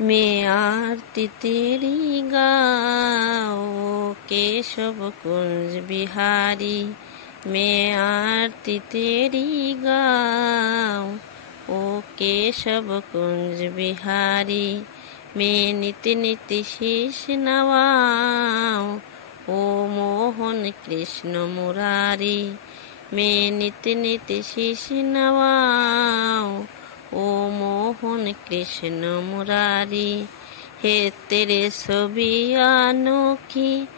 मैं आरती तेरी गाऊं केशव कुंज बिहारी। मैं आरती तेरी गाऊं ओ केशव कुंज बिहारी। मैं नित नित शीश नवाऊं ओ मोहन कृष्ण मुरारी। मैं नित नित शीश नवाऊं ओ मोहन कृष्ण मुरारी। हे तेरे छवि अनोखी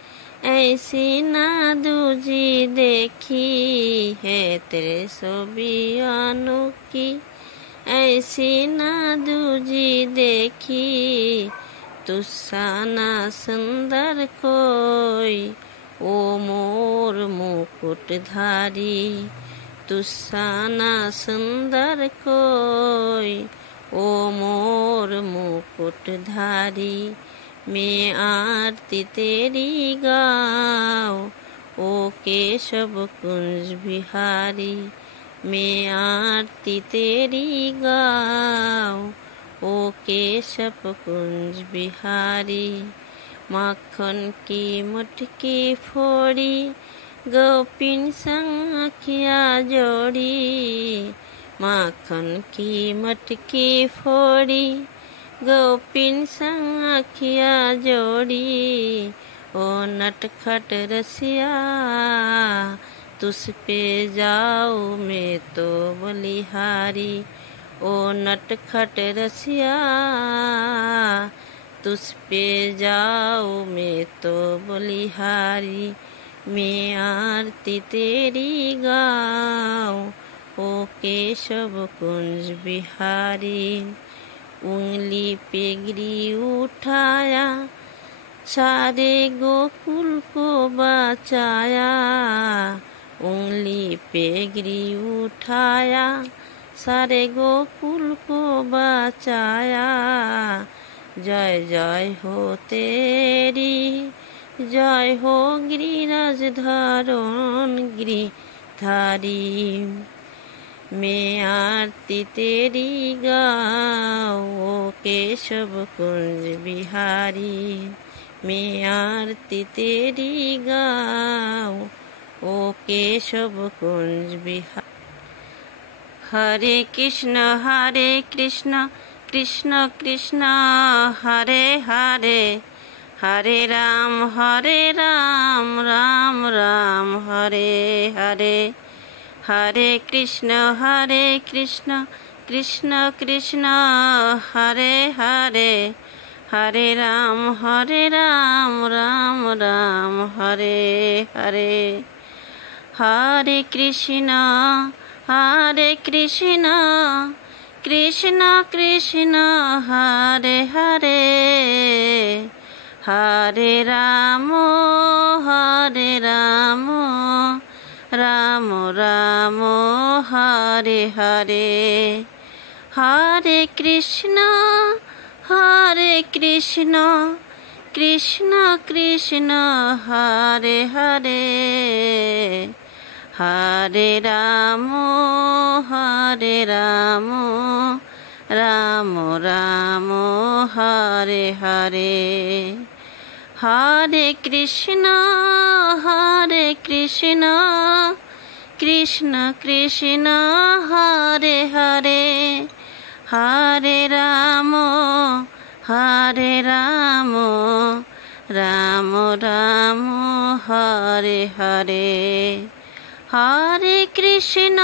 ऐसी ना दूजी देखी। है तेरे छवि अनोखी ऐसी ना दूजी देखी। तुझसा ना सुंदर कोई ओ मोर मुकुटधारी। तुझसा ना सुंदर कोई ओ मोर मुकुटधारी। मैं आरती तेरी गाऊं ओ केशव कुंज बिहारी। मैं आरती तेरी गाऊं ओ केशव कुंज बिहारी। माखन की मुटकी फोड़ी गोपिन संग अखियाँ जोड़ी। माखन की मटकी फोड़ी गोपिन संग अखियाँ जोड़ी। ओ नटखट रसिया तुझ पे जाऊँ मैं तो बलिहारी। ओ नटखट रसिया तुझ पे जाऊँ मैं तो बलिहारी। मैं आरती तेरी गाऊं ओ केशव कुंज बिहारी। उंगली पे गिरी उठाया सारे गोकुल को बचाया। उंगली पे गिरी उठाया सारे गोकुल को बचाया। जय जय हो तेरी जय हो गिरिराज धारण गिरिधारी। मैं आरती तेरी गाऊं केशव कुंज बिहारी। मैं आरती तेरी गाऊं ओ केशव कुंज बिहारी। हरे कृष्ण कृष्ण कृष्ण हरे हरे। हरे राम राम राम हरे हरे। हरे कृष्ण कृष्ण कृष्ण हरे हरे। हरे राम राम राम हरे हरे। हरे कृष्ण कृष्ण कृष्ण हरे हरे। हरे राम राम राम हरे हरे। हरे कृष्ण कृष्ण कृष्ण हरे हरे। हरे राम राम राम हरे हरे। हरे कृष्ण कृष्ण कृष्ण हरे हरे। हरे राम राम राम हरे हरे। हरे कृष्ण